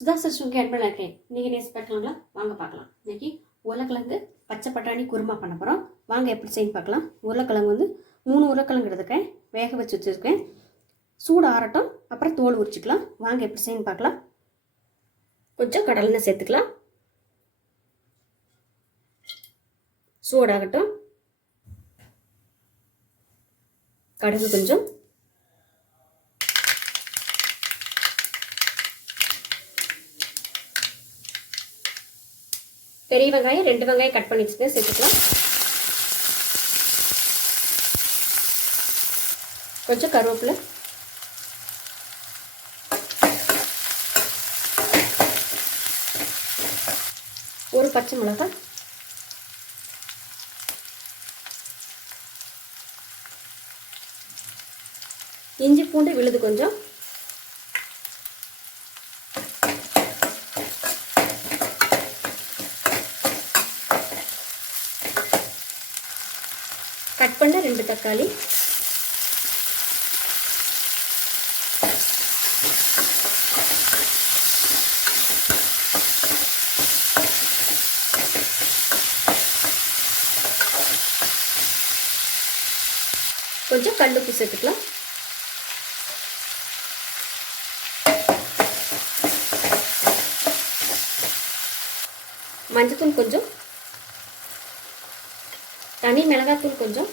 சுதாசர்ஷனுக்கு add பண்ணிருக்கேன். இன்றைக்கி Naze பார்க்கலாங்களா? வாங்க பார்க்கலாம். இன்றைக்கி உருளைக்கிழங்கு பச்சை பட்டாணி குருமா பண்ண போகிறோம். வாங்க எப்படி செய்யணும் பார்க்கலாம். உருளைக்கிழங்கு வந்து 3 உருளைக்கிழங்கு எடுத்துக்கேன், வேக வச்சு வச்சுருக்கேன். சூடு ஆறட்டும், அப்புறம் தோல் உரிச்சிக்கலாம். வாங்க எப்படி செய்யணும் பார்க்கலாம். கொஞ்சம் கடலெண்ணெய் சேர்த்துக்கலாம். சூடாகட்டும். கடுகு கொஞ்சம், பெரிய வெங்காயம் 2 வெங்காயம் கட் பண்ணி வச்சுட்டு சேர்த்துக்கலாம். கொஞ்சம் கருவேப்பிலை, ஒரு பச்சை மிளகாய், இஞ்சி பூண்டு விழுது கொஞ்சம், கட் பண்ண 2 தக்காளி, கொஞ்சம் கல்லுப்பு சேர்த்துக்கலாம். மஞ்சத்தூள் கொஞ்சம், தனி மிளகாத்தூள் கொஞ்சம்.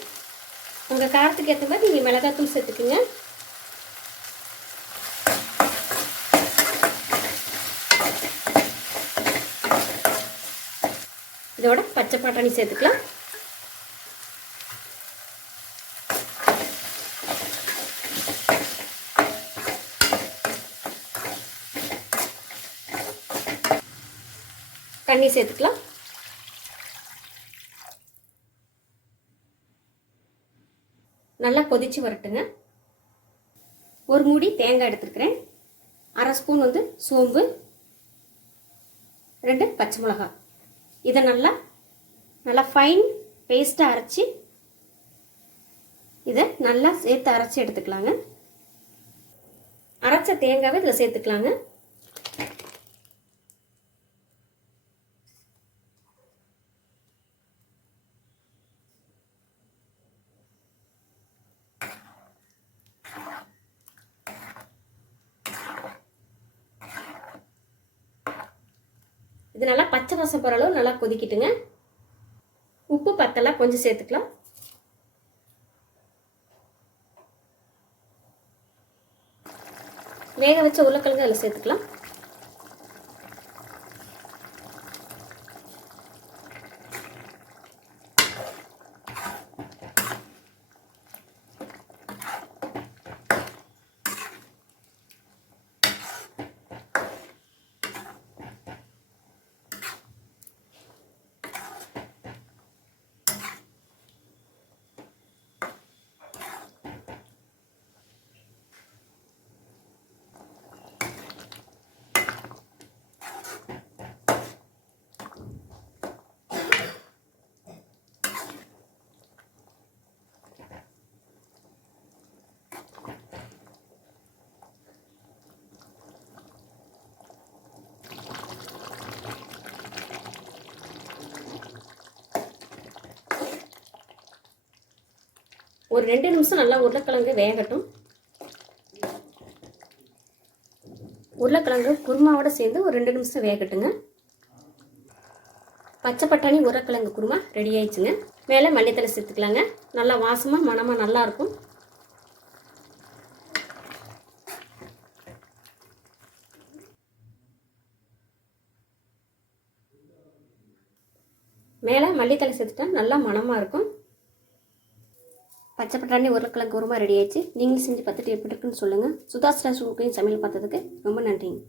உங்கள் காரத்துக்கு ஏற்ற மாதிரி நீங்கள் மிளகாத்தூள் சேர்த்துக்குங்க. இதோட பச்சை பட்டாணி சேர்த்துக்கலாம். தண்ணி சேர்த்துக்கலாம். நல்லா கொதிச்சு வரட்டுங்க. ஒரு மூடி தேங்காய் எடுத்துருக்கிறேன். 1/2 ஸ்பூன் வந்து சோம்பு, 2 பச்சை மிளகாய். இதை நல்லா ஃபைன் பேஸ்ட்டாக அரைச்சி இதை நல்லா சேர்த்து அரைச்சி எடுத்துக்கலாங்க. அரைச்ச தேங்காவை இதில் சேர்த்துக்கலாங்க. இது நல்லா பச்சை வாசம் போகிற அளவு நல்லா கொதிக்கிட்டுங்க. உப்பு பத்தலை, கொஞ்சம் சேர்த்துக்கலாம். வேக வச்ச உருளைக்கிழங்கு அதில் சேர்த்துக்கலாம். ஒரு 2 நிமிஷம் நல்லா உருளைக்கிழங்கு வேகட்டும். உருளைக்கிழங்கு குருமாவோட சேர்ந்து ஒரு 2 நிமிஷம் வேகட்டுங்க. பச்சை பட்டாணி உருளைக்கிழங்கு குருமா ரெடி ஆயிடுச்சுங்க. மேலே மல்லித்தலை சேர்த்துக்கலாங்க. நல்லா வாசமாக மணமாக நல்லா இருக்கும். மேலே மல்லித்தலை சேர்த்துட்டா நல்லா மணமாக இருக்கும். பச்சை பட்டாணி உருளைக்கிழங்கு குருமா ரெடி ஆயிடுச்சு. நீங்களும் செஞ்சு பார்த்துட்டு எப்படி இருக்குன்னு சொல்லுங்கள். சுதாஸ்ரா சமையல் பார்த்ததுக்கு ரொம்ப நன்றிங்க.